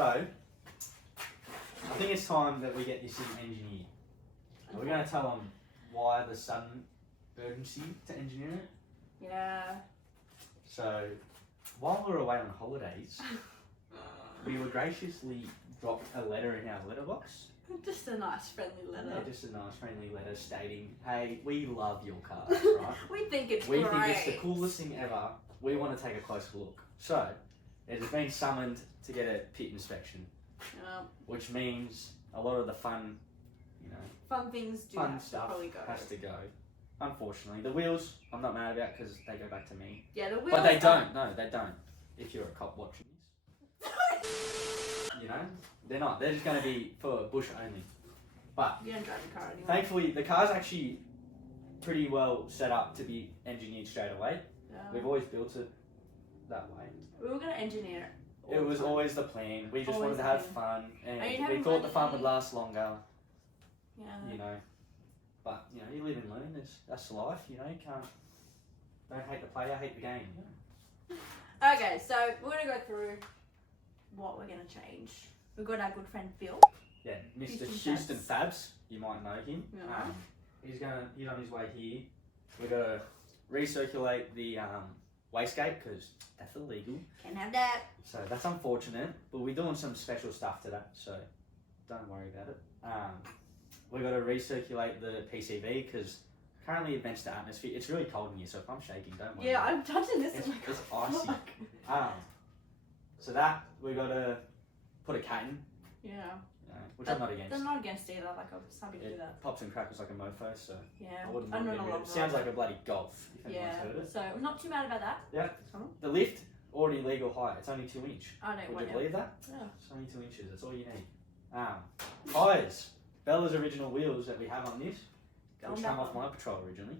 So, I think it's time that we get this thing engineered. We're going to tell them why the sudden urgency to engineer it. Yeah. So, while we were away on holidays, we were graciously dropped a letter in our letterbox. Just a nice friendly letter. Yeah, just a nice friendly letter stating, hey, we love your cars, right? We think it's We great. think it's the coolest thing ever. We want to take a closer look. So, it has been summoned to get a pit inspection, which means a lot of the fun, fun things do fun have stuff to probably go. has to go. Unfortunately, the wheels I'm not mad about because they go back to me. Yeah, the wheels. But they don't. No, they don't. If you're a cop watching this, they're not. They're just going to be for bush only. But You don't drive the car anymore. thankfully, the car's actually pretty well set up to be engineered straight away. Yeah. We've always built it that way. We were going to engineer it. It was always the plan. We just Always wanted to the have plan. fun, and Are you we having thought the fun money? would last longer. Yeah. But you live and learn. That's life. You can't. Don't hate the player, hate the game. Okay, so we're going to go through what we're going to change. We've got our good friend Phil. Yeah, Mr. Houston Houston Fabs. You might know him. Yeah. He's on his way here. We're gonna recirculate the wastegate because that's illegal. Can't have that. So that's unfortunate. But we're doing some special stuff to that, so don't worry about it. We're gonna recirculate the PCV because currently it vents to atmosphere. It's really cold in here, so if I'm shaking, don't worry. Yeah, I'm touching this. It's, I'm like, it's icy. fuck. So that we gotta put a cat in. Yeah. Which I'm not against. I'm not against either. Like, I'm happy to do It that. pops and crackles like a mofo, so Yeah. I wouldn't I'm mind not getting rid a of it. lot. Sounds like a bloody golf, if anyone's Yeah. heard it. So I'm not too mad about that. Yeah. Huh? The lift, already legal height. It's only 2 inch. I don't Would want you it. believe that? Yeah. It's only 2 inches. That's all you need. Tyres. Bella's original wheels that we have on this, Going which back come off on. my patrol originally.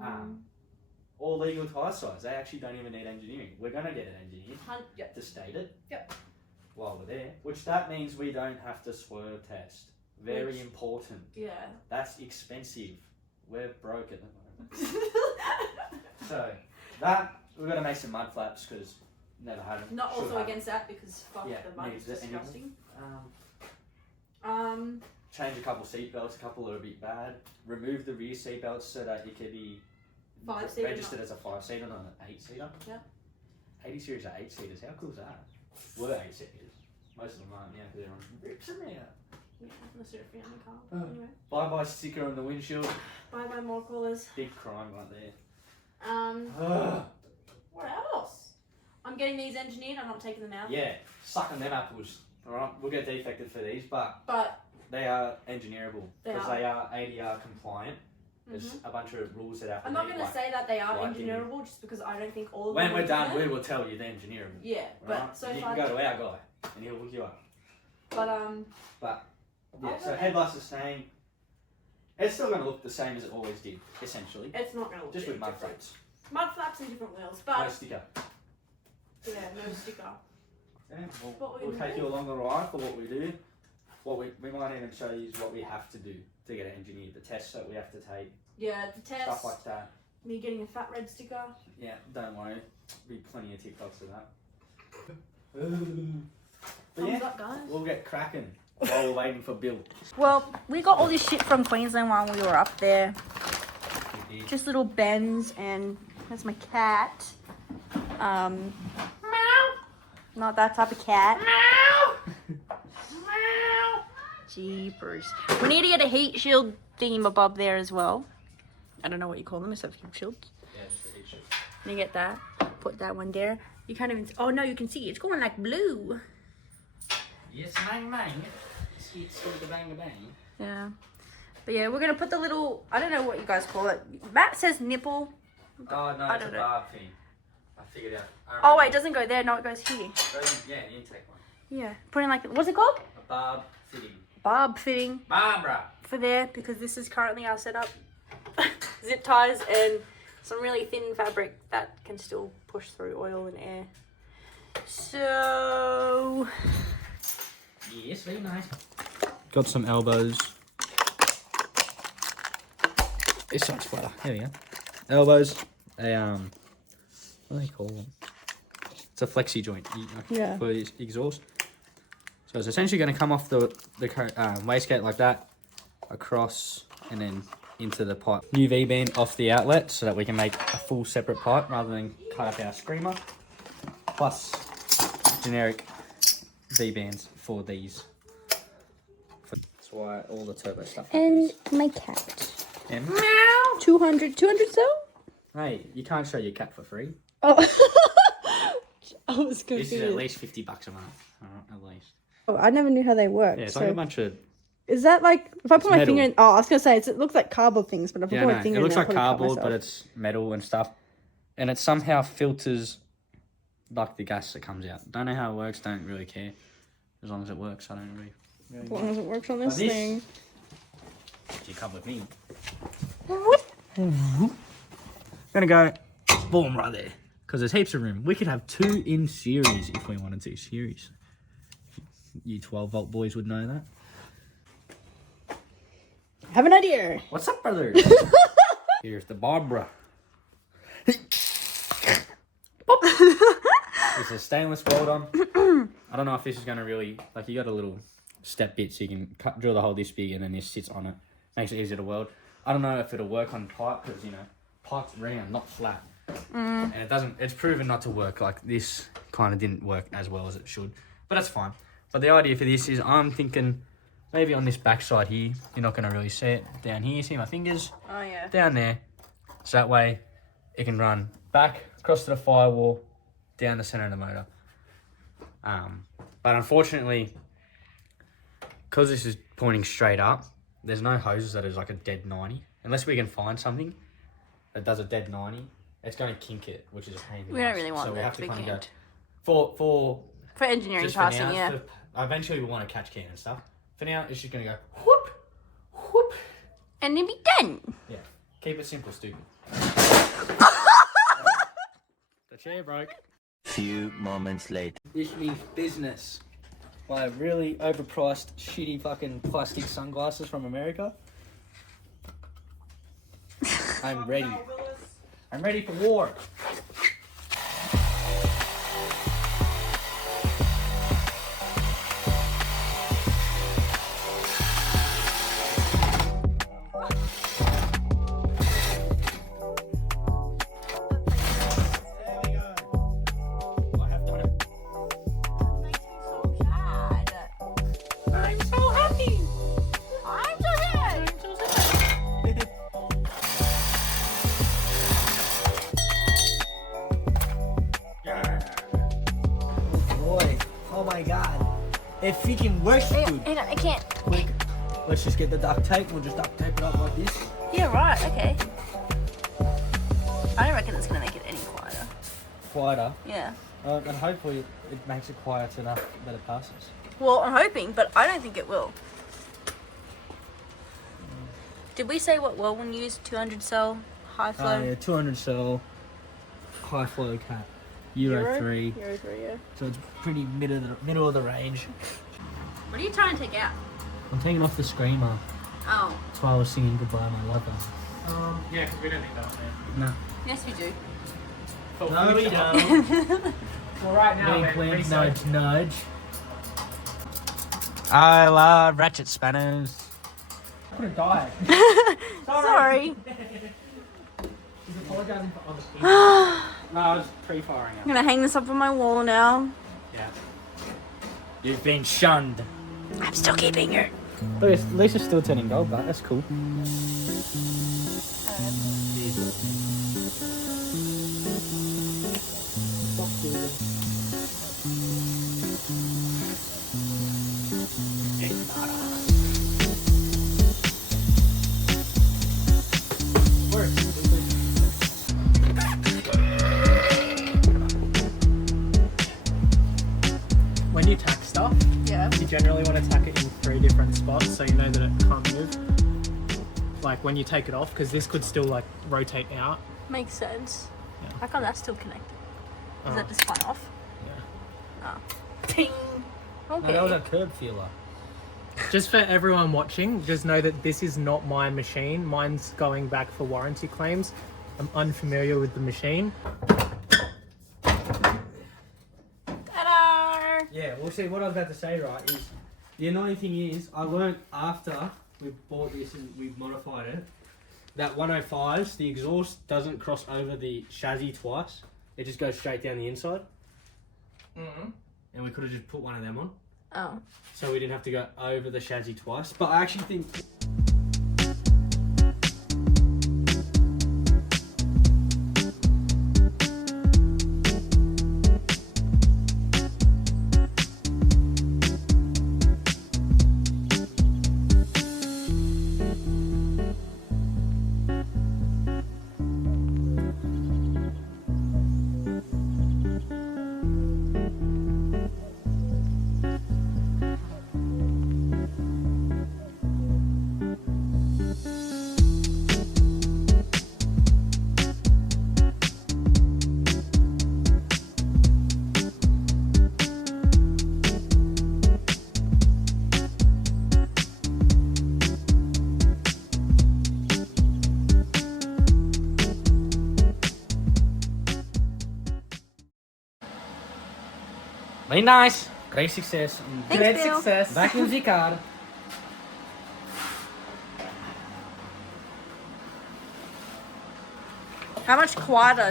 Mm. All legal tyre size. They actually don't even need engineering. We're going to get it engineered Yep. to state it. Yep. While we're there. Which that means we don't have to swerve test. Very Which- important. Yeah. That's expensive. We're broke at the moment. So, that, we're going to make some mud flaps because never had them. Not Should also have. against that because fuck Yeah, the mud is needs it anyway. disgusting. Change a couple seat belts, a couple are a bit bad. Remove the rear seat belts so that it could be 5-seater, registered as a 5-seater, not an 8-seater. Yeah. 80 series are 8-seaters. How cool is that? Were 8-seaters. Most of them aren't now because they're on rips and out. Yeah, unless you're a family car. Oh. Anyway. Bye-bye sticker on the windshield. Bye more callers. Big crime right there. What else? I'm getting these engineered. I'm not taking them out. Yeah, sucking them apples. Alright, we'll get defected for these, but they are engineerable because they are ADR compliant. There's a bunch of rules that have to I'm not meet, going to say that they are like engineerable just because I don't think all of when them we're are done, good. we will tell you they're engineerable. Yeah, but Right? so you far. can go to our guy and he'll hook you up. But Yeah, so headlights are staying. It's still going to look the same as it always did, essentially. it's not going to look Just with mud different. flaps. Mud flaps and different wheels, No but sticker. yeah, no sticker. Yeah, What we'll we take do. you along the ride for what we do. What we might even show you is what we have to do to get it engineered. The tests that we have to take, Yeah, the test. stuff like that. Me getting a fat red sticker. Yeah, don't worry. Be plenty of TikToks of that. But Thumbs yeah, up, guys. we'll get cracking while we're waiting for Bill. Well, we got all this shit from Queensland while we were up there. Just little bends, and there's my cat. Meow. Not that type of cat. Meow. Meow. Jeepers. We need to get a heat shield thingamabob there as well. I don't know what you call them, except heat shields. Yeah, just the heat shield. Let me get that. Put that one there. You can't even. Oh no, you can see it's going like blue. Yes, bang bang. It's the bang bang. Yeah. But yeah, we're gonna put the little. I don't know what you guys call it. Matt says nipple. Oh no, I it's a don't know. barb thing. I figured out. Oh wait, it doesn't go there. No, it goes here. Yeah, the intake one. Yeah. Put in like what's it called? A barb fitting. Barb fitting Barbara. for there because this is currently our setup. Zip ties and some really thin fabric that can still push through oil and air. So Yes, very nice. Got some elbows. This side's flatter. There we go. Elbows. What do they call them? It's a flexi joint. Yeah. For exhaust. So it's essentially going to come off the wastegate like that, across, and then into the pipe. New V-band off the outlet so that we can make a full separate pipe rather than cut up our screamer. Plus generic V-bands for these. That's why all the turbo stuff. And my cat. And 200 so? hey, you can't show your cat for free. Oh. I was confused. This is at least $50 a month, at least. Oh, I never knew how they work. Yeah, it's so like a bunch of... Is that like, if I put my metal. finger in, oh, I was going to say, it looks like cardboard things, but if I put my finger it in looks I'll like probably cut cardboard, myself. but it's metal and stuff. And it somehow filters like the gas that comes out. Don't know how it works, don't really care. As long as it works, I don't really As long as it works on this Like this. thing. You come with me. Gonna go boom right there. Because there's heaps of room. We could have 2 in series if we wanted to. Series. You 12-volt boys would know that. Have an idea. What's up, brother? Here's the Barbara. It's a stainless weld on. I don't know if this is going to really... Like, you got a little step bit so you can drill the hole this big and then this sits on it. Makes it easier to weld. I don't know if it'll work on pipe because, you know, pipe's round, not flat. And it doesn't... It's proven not to work. Like, this kind of didn't work as well as it should. But that's fine. But the idea for this is I'm thinking... Maybe on this back side here, you're not going to really see it. Down here, see my fingers? Oh, yeah. Down there. So that way, it can run back, across to the firewall, down the centre of the motor. But unfortunately, because this is pointing straight up, there's no hoses that is like a dead 90. Unless we can find something that does a dead 90, it's going to kink it, which is a pain in the We don't ass. really want so we that have to be kind of kinked. go For engineering just passing, for now, yeah. eventually we want to catch can and stuff. For now, it's just going to go whoop, whoop. And then be done. Yeah. Keep it simple, stupid. The chair broke. Few moments later. This means business. My really overpriced, shitty fucking plastic sunglasses from America. I'm ready. I'm ready for war. Oh my god. It freaking works, dude. I can't. Quick. Let's just get the duct tape. We'll just duct tape it up like this. Yeah, right, okay. I don't reckon it's going to make it any quieter. Quieter. Yeah. And hopefully it makes it quiet enough that it passes. Well, I'm hoping, but I don't think it will. Did we say what Welding used? 200 cell, high flow? Yeah, 200 cell, high flow cat. Euro 3. Euro 3, yeah. So it's pretty middle of the range. What are you trying to take out? I'm taking off the screamer. Oh. That's why I was singing Goodbye My Lover. Yeah, because we don't need that on there. No. Yes, we do. No, we don't. Well, right now, Wink, we're wink, research. nudge, nudge. I love ratchet spanners. I could have died. Sorry. He's apologising for other people. No, I was pre-firing I'm going to hang this up on my wall now. Yeah. You've been shunned. I'm still keeping it. Look, at least it's still turning gold, but that's cool. When you tack stuff, Yeah. you generally want to tack it in 3 different spots so you know that it can't move. Like when you take it off, because this could still like rotate out. Makes sense. Yeah. How come that's still connected? Is Oh. that just fun off? Yeah. Ting! No, Okay. that was a curb feeler. Just for everyone watching, just know that this is not my machine. Mine's going back for warranty claims. I'm unfamiliar with the machine. Ta-da! Yeah, we'll see, what I was about to say, right, is the annoying thing is I learned after we bought this and we modified it that 105s, the exhaust doesn't cross over the chassis twice. It just goes straight down the inside. Mm-hmm. And we could have just put one of them on. Oh. So we didn't have to go over the chassis twice. But I actually think... Very nice. Great success. Thanks, Great Bill. success. Vacuum the car. How much quieter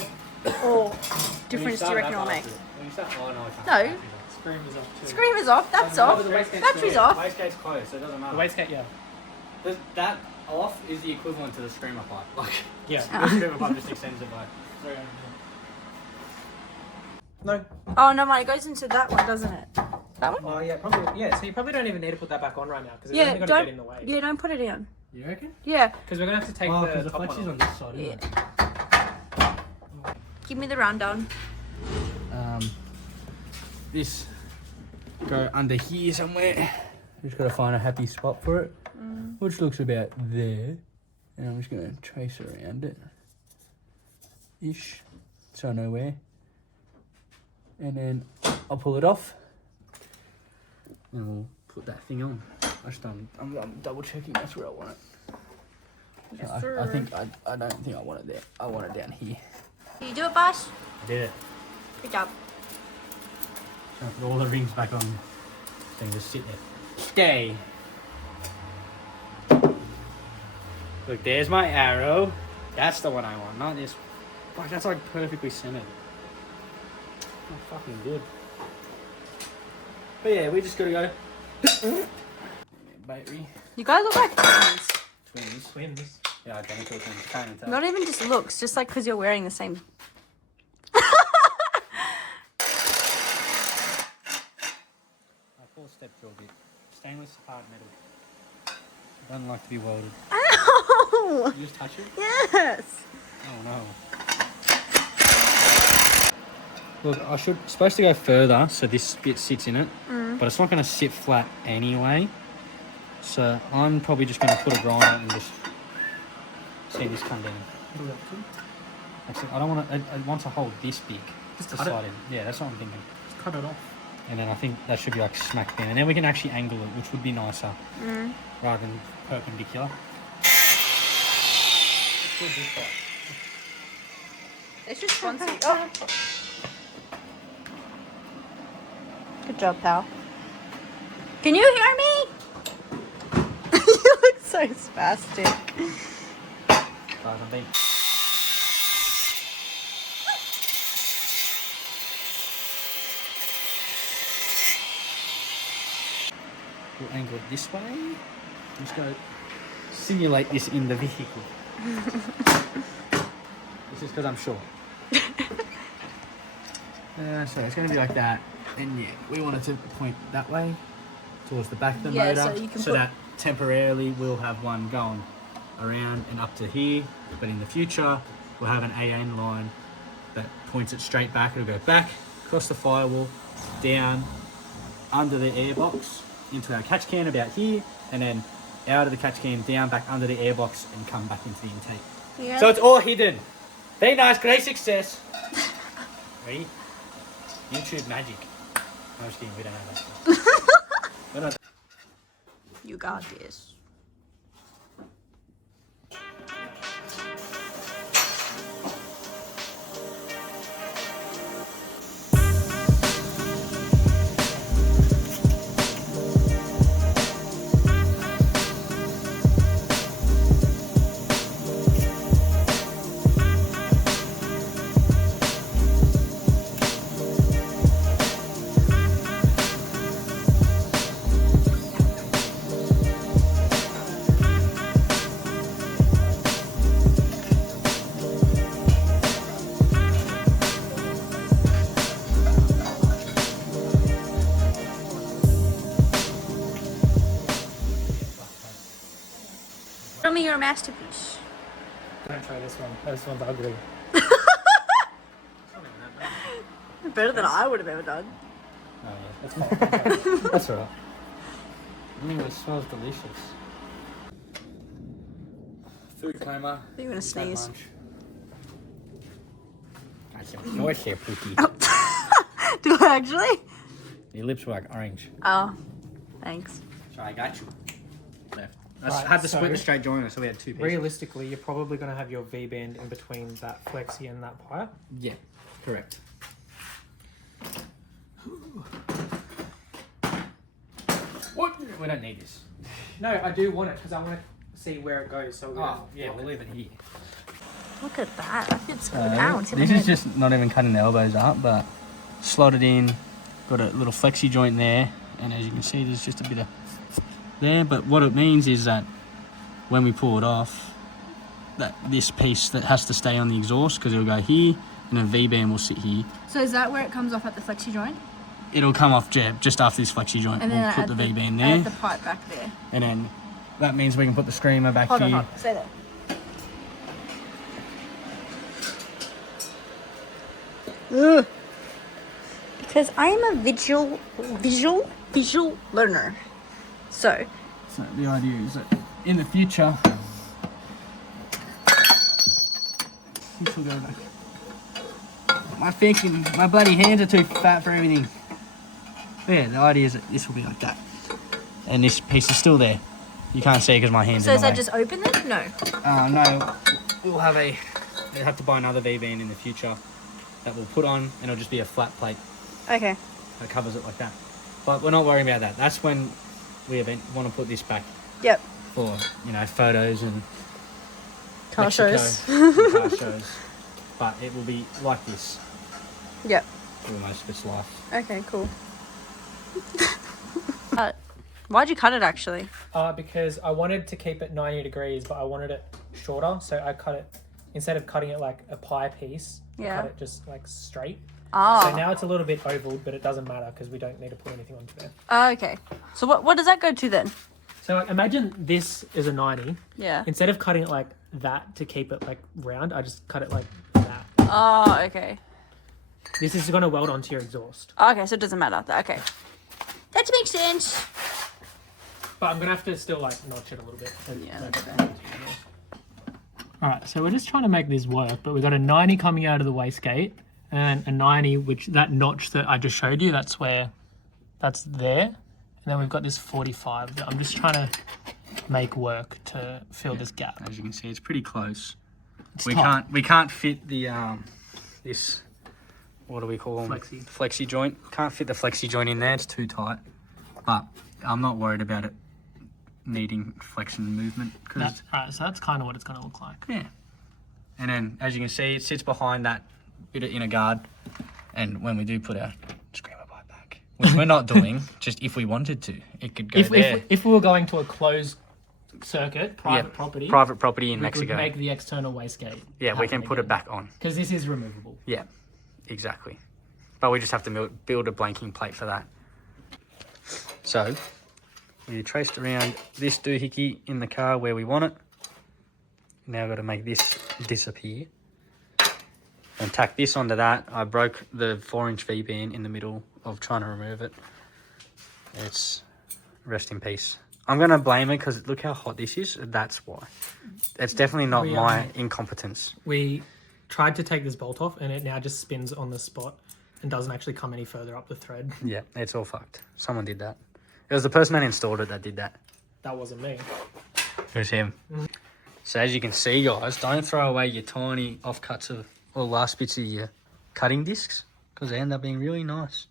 or difference do you reckon it'll make? When you start, oh, no, I can't. No. Screamer's off too. Screamer's off, that's No, off. but the wastegate's Battery's still- off. Wastegate's closed, so it doesn't matter. The wastegate, yeah. That off is the equivalent to the screamer pipe. Like, Yeah. the screamer pipe just extends it by 300 No. Oh no, it goes into that one, doesn't it? That one? Oh yeah, probably. Yeah, so you probably don't even need to put that back on right now because it's Yeah, only going to don't. get in the way. Yeah, don't put it in. You reckon? Yeah. Because we're going to have to take Oh, the because the top flex one is off. on this side, isn't Yeah. it? Give me the rundown. This go under here somewhere. Just got to find a happy spot for it, which looks about there. And I'm just going to trace around it. Ish. So I know where. And then I'll pull it off. And we'll put that thing on. I'm double checking that's where I want it. Yes, I sir. think I don't think I want it there. I want it down here. Can you do it, boss? I did it. Good job. So I put all the rings back on. Thing just sit there. Stay. Look, there's my arrow. That's the one I want, not this. Fuck, that's like perfectly centered. Oh, fucking good. But yeah, we just gotta go. Baby. You guys look like twins. Twins. Twins. Yeah, identical twins. Can't even tell. Not even just looks, just like because you're wearing the same. I four-step drill bit. Stainless hard metal. Doesn't like to be welded. Ow! You just touch it? Yes. Oh no. Look, supposed to go further so this bit sits in it, but it's not going to sit flat anyway. So I'm probably just going to put a grinder and just see this come down. Actually, I don't want to. I want to hold this big. Just to cut it. slide in. Yeah, that's what I'm thinking. Just cut it off. And then I think that should be like smack down, and then we can actually angle it, which would be nicer rather than perpendicular. It's responsive. Oh. Good job, pal. Can you hear me? You look so spastic. Rather than we'll angle it this way. Just go simulate this in the vehicle. This is because I'm sure. So it's going to be like that. And yeah, we want it to point that way towards the back of the Yeah, motor. so you can so put- that temporarily we'll have one going around and up to here. But in the future, we'll have an AN line that points it straight back. It'll go back, across the firewall, down, under the airbox, into our catch can about here, and then out of the catch can, down, back under the airbox, and come back into the intake. Yeah. So it's all hidden. Very nice, great success. Ready? YouTube magic. I'm just kidding, we don't have that stuff. We're not- You got this. Tell me you're a masterpiece. Don't try this one. This one's ugly. Better than I would have ever done. Oh yeah, that's fine. Okay. That's alright. It smells delicious. Food coma. I think you're gonna sneeze. That's some choice here, Pookie. Do I actually? Your lips were like orange. Oh, thanks. Sorry, I got you. Left. I Right, had to so- split the straight joiner, so we had two pieces. Realistically, you're probably going to have your V-band in between that flexi and that pipe. Yeah, correct. What? We don't need this. No, I do want it because I want to see where it goes. So We'll leave it here. Look at that. That fits good. Ow, it's in This my is head. just not even cutting the elbows up, but slotted in. Got a little flexi joint there, and as you can see, there's just a bit of there. But what it means is that when we pull it off, that this piece that has to stay on the exhaust because it'll go here, and a V-band will sit here. So is that where it comes off at the flexi joint? It'll come off just after this flexi joint. And We'll then put the V-band there, add the pipe back there. and then that means we can put the screamer back Hold here. on. Say that. Ugh. Because I am a visual learner. So So the idea is that in the future, this will go back. My bloody hands are too fat for everything. Yeah, the idea is that this will be like that, and this piece is still there. You can't see it because my hands. So in is the that way. just open then? No. No, we'll have we'll have to buy another V-band in the future that we'll put on, and it'll just be a flat plate Okay. that covers it like that. But we're not worrying about that. That's when we want to put this back Yep. for, photos and Car Mexico shows. and car shows. But it will be like this Yep. for most of its life. Okay, cool. Why'd you cut it actually? Because I wanted to keep it 90 degrees, but I wanted it shorter. So I cut it, instead of cutting it like a pie piece, I Yeah. cut it just like straight. Oh. So now it's a little bit oval, but it doesn't matter because we don't need to put anything onto there. Okay. So what does that go to then? So like, imagine this is a 90. Yeah. Instead of cutting it like that to keep it like round, I just cut it like that. Oh, okay. This is going to weld onto your exhaust. Okay, so it doesn't matter. Okay. That makes sense. But I'm going to have to still like notch it a little bit. Yeah, that's fair. Alright, so we're just trying to make this work, but we've got a 90 coming out of the wastegate and a 90, which that notch that I just showed you, that's there. And then we've got this 45 that I'm just trying to make work to fill this gap. As you can see, it's pretty close. It's We tight. can't fit the this, what do we call them? Flexi. Flexi joint. Can't fit the flexi joint in there. It's too tight. But I'm not worried about it needing flexion movement because Alright, so that's kind of what it's going to look like. yeah. And then as you can see, it sits behind that bit of inner guard. And when we do put our screamer pipe back, which we're not doing, just if we wanted to, it could go there. If we were going to a closed circuit, private property, Private property in we Mexico. could make the external wastegate. Yeah, we can put it back on. Because this is removable. Yeah, exactly. But we just have to build a blanking plate for that. So, we traced around this doohickey in the car where we want it. Now I've got to make this disappear. And tack this onto that. I broke the 4-inch V-band in the middle of trying to remove it. It's rest in peace. I'm going to blame it because look how hot this is. That's why. It's definitely not my incompetence. We tried to take this bolt off and it now just spins on the spot and doesn't actually come any further up the thread. Yeah, it's all fucked. Someone did that. It was the person that installed it that did that. That wasn't me. It was him. So as you can see, guys, don't throw away your tiny offcuts of or last bits of your cutting discs because they end up being really nice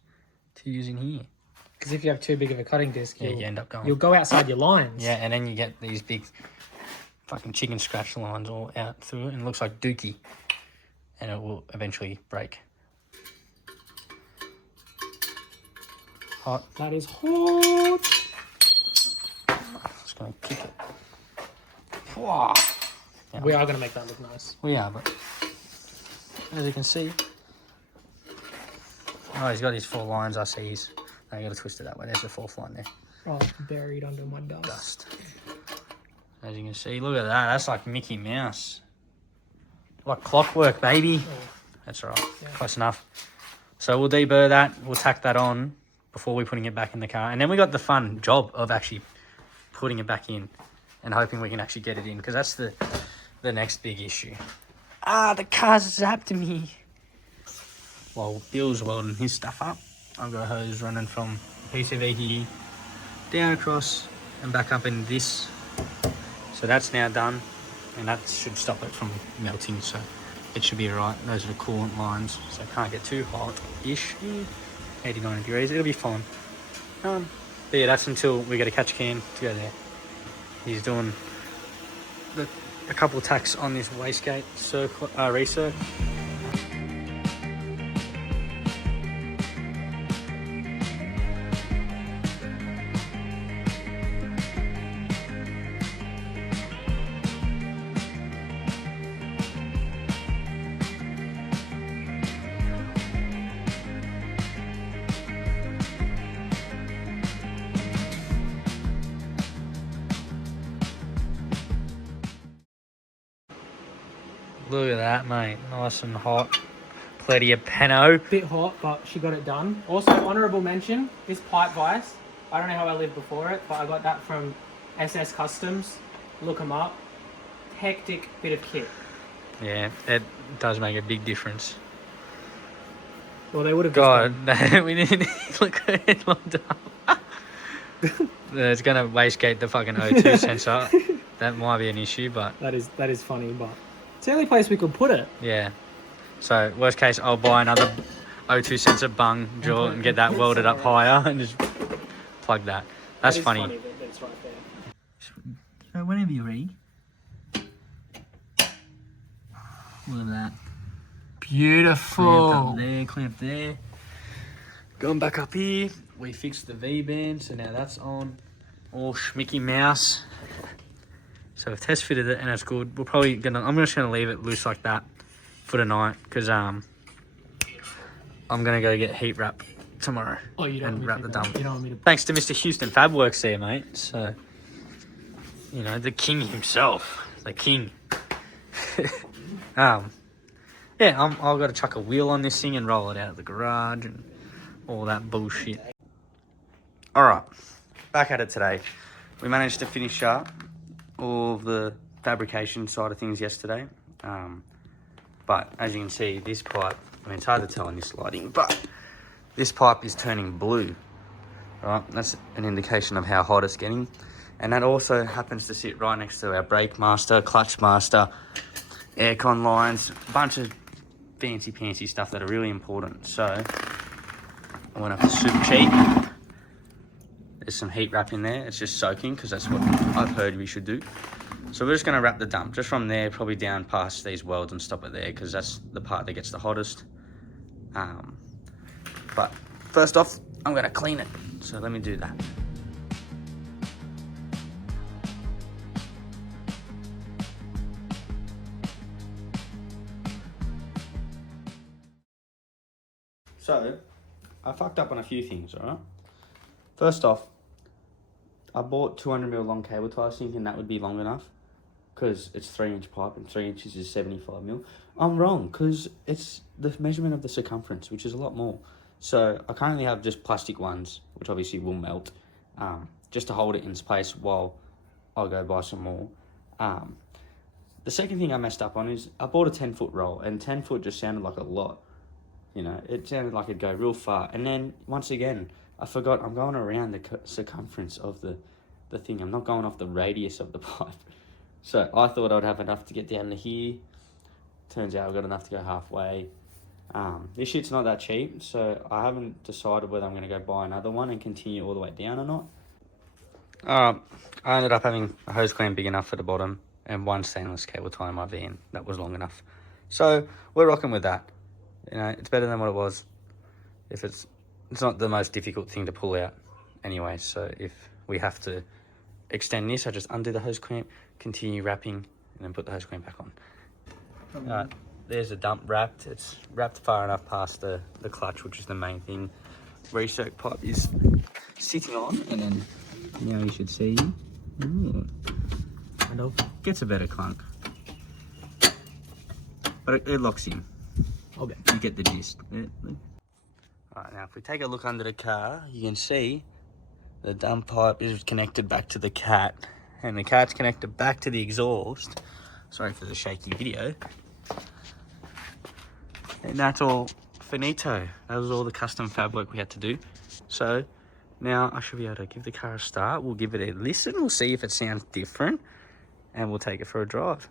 to use in here. Because if you have too big of a cutting disc, Yeah, you end up going. you'll go outside your lines. Yeah, and then you get these big fucking chicken scratch lines all out through it and it looks like dookie. And it will eventually break. Hot. That is hot. Just going to kick it. Wow. Yeah. We are going to make that look nice. We are, but as you can see, oh, he's got his 4 lines. I see his. No, you got to twist it that way. There's the 4th line there. Oh, it's buried under my dust. Dust. As you can see, look at that. That's like Mickey Mouse. Like clockwork, baby. That's all right. Yeah. Close enough. So we'll deburr that. We'll tack that on before we're putting it back in the car. And then we got the fun job of actually putting it back in and hoping we can actually get it in, because that's the next big issue. Ah, the car's zapped me. While Bill's welding his stuff up, I've got a hose running from PCV here down across and back up in this. So that's now done, and that should stop it from melting, so it should be alright. Those are the coolant lines, so it can't get too hot-ish. 89 degrees, it'll be fine. But yeah, that's until we get a catch can to go there. He's doing a couple of tacks on this wastegate recirc. Look at that, mate. Nice and hot. Plenty of peno. Bit hot, but she got it done. Also, honourable mention, this pipe vise. I don't know how I lived before it, but I got that from SS Customs. Look them up. Hectic bit of kit. Yeah, it does make a big difference. Well, they would have. God, we didn't look at it long time. It's going to wastegate the fucking O2 sensor. That might be an issue, but... That is funny, but... It's the only place we could put it. Yeah. So, worst case, I'll buy another O2 sensor bung jaw and get that welded up higher and just plug that. That's funny. That it's right there. So, whenever you're ready. Look at that. Beautiful. Clamp there. Going back up here. We fixed the V-band, so now that's on. All schmicky mouse. So we've test fitted it and it's good. I'm just gonna leave it loose like that for tonight, because I'm gonna go get heat wrap tomorrow. Oh, you don't and wrap the dump. You don't want me to. Thanks to Mr. Houston Fab Works there, mate. So, you know, the king himself, the king. Yeah, I've got to chuck a wheel on this thing and roll it out of the garage and all that bullshit. All right, back at it today. We managed to finish up all the fabrication side of things yesterday, but as you can see, this pipe, I mean, it's hard to tell in this lighting, but this pipe is turning blue, right? That's an indication of how hot it's getting, and that also happens to sit right next to our brake master, clutch master, aircon lines, a bunch of fancy stuff that are really important. So I went up to Super Cheap. There's some heat wrap in there. It's just soaking, because that's what I've heard we should do. So we're just going to wrap the dump just from there, probably down past these welds and stop it there, because that's the part that gets the hottest. But first off, I'm going to clean it. So let me do that. So I fucked up on a few things, alright? First off, I bought 200mm long cable ties thinking that would be long enough, because it's 3-inch pipe and 3 inches is 75mm. I'm wrong, because it's the measurement of the circumference, which is a lot more. So I currently have just plastic ones, which obviously will melt, just to hold it in place while I go buy some more. The second thing I messed up on is I bought a 10-foot roll, and 10 foot just sounded like a lot. You know, it sounded like it'd go real far. And then, once again, I forgot I'm going around the circumference of the thing. I'm not going off the radius of the pipe. So I thought I'd have enough to get down to here. Turns out I've got enough to go halfway. This shit's not that cheap, so I haven't decided whether I'm going to go buy another one and continue all the way down or not. I ended up having a hose clamp big enough for the bottom and one stainless cable tie in my van. That was long enough. So we're rocking with that. You know, it's better than what it was. If it's not the most difficult thing to pull out anyway. So if we have to extend this, I just undo the hose clamp, continue wrapping, and then put the hose clamp back on. There's the dump wrapped. It's wrapped far enough past the clutch, which is the main thing. Recirc pipe is sitting on, and then now you should see. Ooh. kind of. Gets a better clunk. But it locks in. Okay. You get the gist. Alright, now if we take a look under the car, you can see the dump pipe is connected back to the cat. And the cat's connected back to the exhaust. Sorry for the shaky video. And that's all finito. That was all the custom fab work we had to do. So now I should be able to give the car a start. We'll give it a listen. We'll see if it sounds different. And we'll take it for a drive.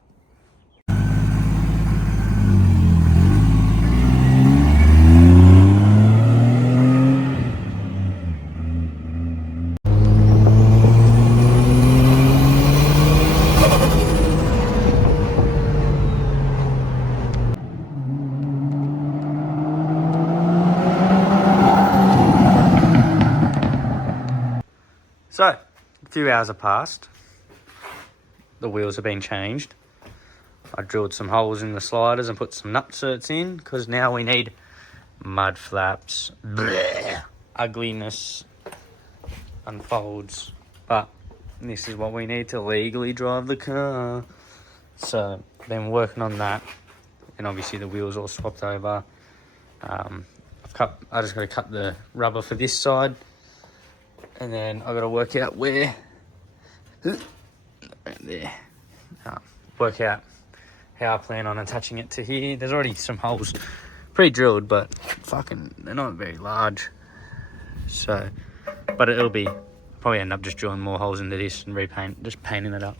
So, a few hours have passed. The wheels have been changed. I drilled some holes in the sliders and put some nutserts in because now we need mud flaps. Blech. Ugliness unfolds. But this is what we need to legally drive the car. So, been working on that. And obviously the wheels all swapped over. I just got to cut the rubber for this side. And then I've got to work out where, there, work out how I plan on attaching it to here. There's already some holes pre-drilled, but fucking, they're not very large. So, but it'll be, probably end up just drilling more holes into this and just painting it up.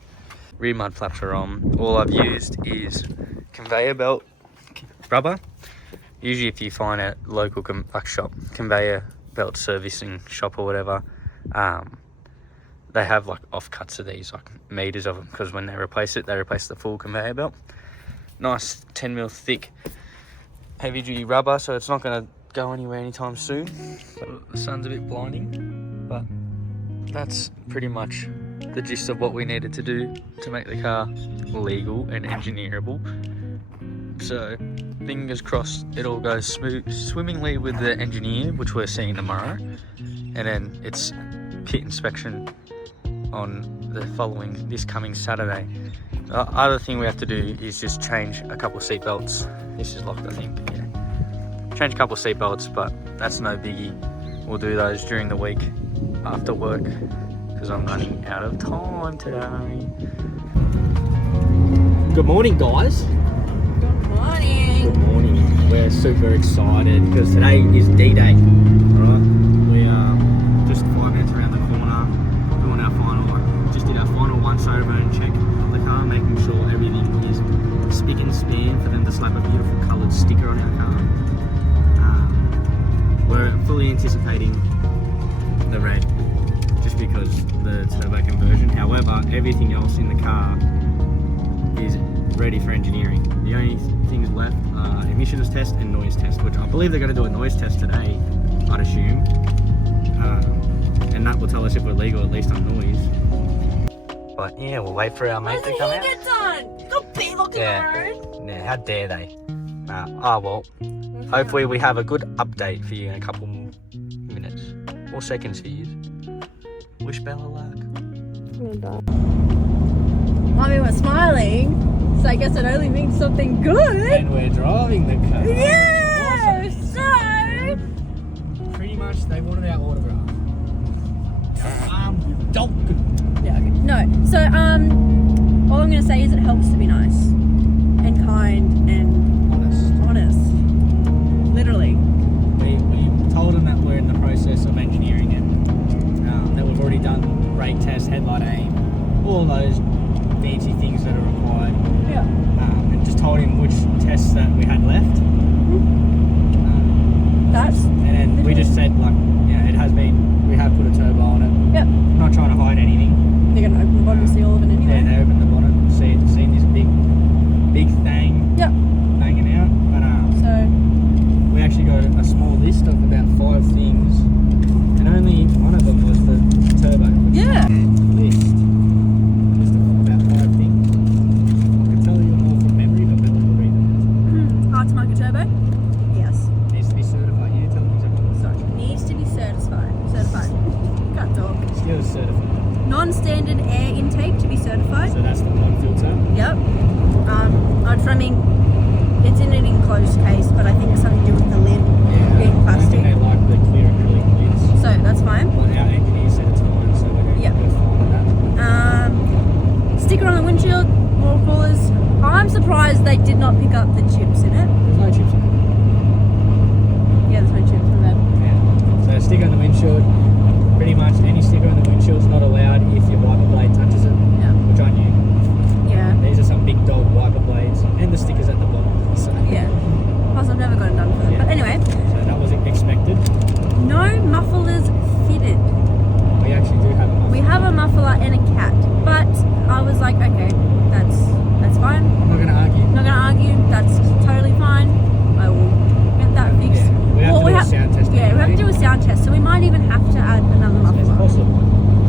Rear mud flaps are on. All I've used is conveyor belt rubber. Usually if you find a local conveyor belt servicing shop or whatever, they have like offcuts of these, like meters of them, because when they replace it, they replace the full conveyor belt. Nice 10mm thick heavy duty rubber, so it's not going to go anywhere anytime soon. The sun's a bit blinding, but that's pretty much the gist of what we needed to do to make the car legal and engineerable. So fingers crossed it all goes swimmingly with the engineer, which we're seeing tomorrow, and then it's pit inspection on this coming Saturday. The other thing we have to do is just change a couple of seat belts. This is locked, I think. Yeah, change a couple of seat belts, but that's no biggie. We'll do those during the week after work because I'm running out of time today. Good morning, guys. Good morning. We're super excited because today is D-Day. Alright, we are just 5 minutes around the corner, doing our just did our final once over and check of the car, making sure everything is spick and span for them to slap a beautiful coloured sticker on our car. We're fully anticipating the red, just because the turbo conversion. However, everything else in the car is ready for engineering. The only things left are emissions test and noise test, which I believe they're going to do a noise test today, I'd assume. And that will tell us if we're legal, at least on noise. But yeah, we'll wait for our mate to come out. Get done! Don't be looking around! Yeah, how dare they? Well, hopefully we have a good update for you in a couple minutes. Or seconds for you. Wish Bella luck. Mommy was smiling, so I guess it only means something good. And we're driving the car. Yeah! Awesome. So... Pretty much, they wanted our autograph. Don't. Yeah, okay. No, so, all I'm going to say is it helps to be nice and kind and honest. Literally. We told them that we're in the process of engineering it, that we've already done brake test, headlight aim, all those fancy things that are required. Yeah. And just told him which tests that we had left. And then we just said, like, it has been, we have put a turbo on it. Yep. Not trying to hide anything. They're going to open the bottom seal of it anyway. Yeah, they opened the bottom, seen this big thing hanging out. But so we actually got a small list of about 5 things, and only one of them was the turbo. yeah. List of about 5 things. I can tell you more from memory, but Bella will read them. Aftermarket turbo? Yes. Needs to be certified. You tell them exactly what Sorry. Needs to be certified. Got dog. Still non-standard air intake to be certified. So that's the pod filter. Yep. I mean, it's in an enclosed case, but I think it's something to do with the lid being I don't plastic. think they like the clear acrylic lids. So that's fine. Well, our engineer said it's fine, so we're going Yep. to go fine with that. Sticker on the windshield, wall crawlers. I'm surprised they did not pick up the chips in it. There's no chips in it. Yeah, there's no chips in that. Yeah. So sticker on the windshield. Pretty much any sticker on the windshield is not allowed if your wiper blade touches it, Yeah. which I knew. Yeah. These are some big dog wiper blades, and the stickers at the bottom. So, Yeah. Plus, I've never got it done for them. Yeah. But anyway, so that was expected. no mufflers fitted. We actually do have a muffler. We have a muffler and a cat, but I was like, okay, that's fine. I'm not going to argue. I'm not gonna argue. That's totally fine. I will get that fixed. Yeah. We have Well, to do a sound test. Yeah, we have to do a sound test, so we might even have to add another It's muffler. possible.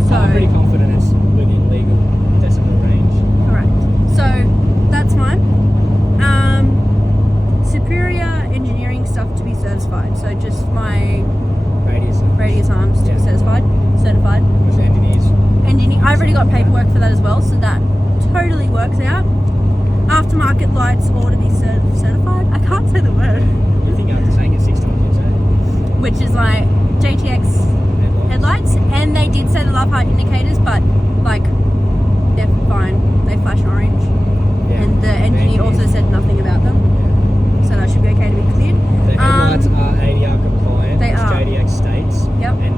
So I'm pretty confident it's within legal decibel range. correct. So that's fine. Superior engineering stuff to be certified. So just my radius arms to be Yeah. certified. Which engineers. I've already got paperwork for that as well, so that totally works out. Aftermarket lights all to be certified. I can't say the word. You think after saying it 6 times, you say Which is like JTX headlights, and they did say the love heart indicators, but like they're fine. They flash orange, Yeah. and the engineer also said nothing about them, so that should be okay to be cleared. The headlights are ADR compliant, They which are. JDX states. Yep. And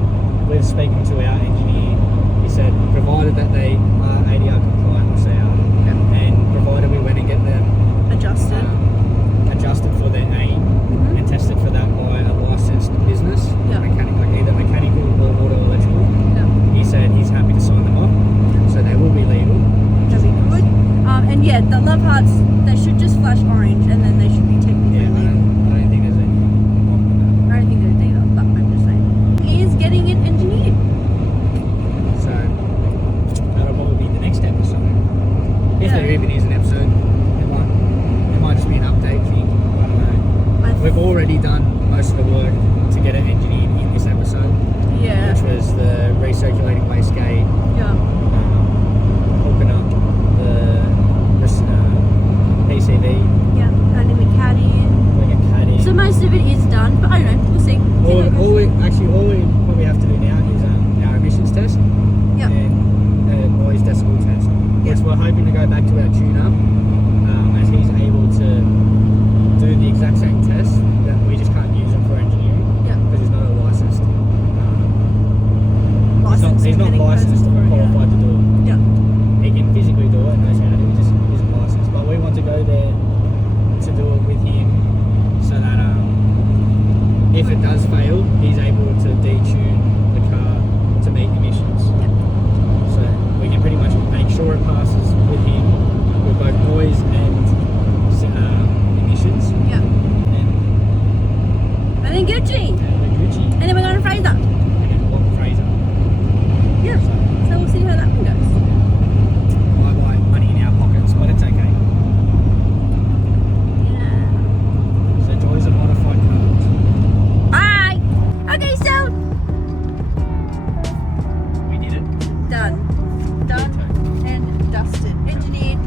we're speaking to our engineer. He said, provided that they are ADR compliant, which they are, Yep. and provided we went and get them Adjusted. adjusted for their aim Mhm. and tested for that by a licensed business, Yeah. either mechanical or auto electrical. Yeah. He said he's happy to sign them up, so they will be legal. That'd be good. And yeah, the love hearts, they should just flash orange, and then they should be technically Yeah, legal. I don't think there's any problem with I don't think there's either, but I'm just saying. He is getting it engineered. that. So that'll probably be the next episode. If Yeah. there even is an episode, it might just be an update thing. I don't know. We've already done most of the work to get it engineered in this episode, Yeah. which was the recirculating wastegate, Yeah. hooking up the PCV, Yeah. Adding the cat in. putting a cat in. So most of it is done, but I don't know. We'll see. all we probably have to do now is our emissions test Yeah. and noise decibel test, which Yeah. we're hoping to go back to our tuner as he's able to do the exact same test. That we just can't use him for engineering Yeah. because he's not a licensed. Licensed He's not mechanic licensed person or for it, qualified to do it. Yeah. He can physically do it and knows how to do it. He just isn't licensed. But we want to go there to do it with him so that if it does fail, he's able to detune the car to meet emissions. So we can pretty much make sure it passes with him with both noise and emissions. Yeah. And And then Gucci. we're Gucci. And then we're going to Fraser. And then we'll Fraser. Yeah. So we'll see how that one goes. Bye-bye money in our pockets, but it's okay. Yeah. It's the joys of modified cars. Bye. Okay, so We did it. done and dusted, engineered.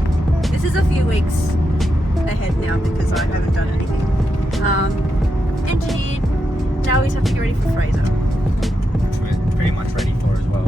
This is a few weeks ahead now because I haven't done anything. Engineered. Now we just have to get ready for Fraser. Which we're pretty much ready for as well.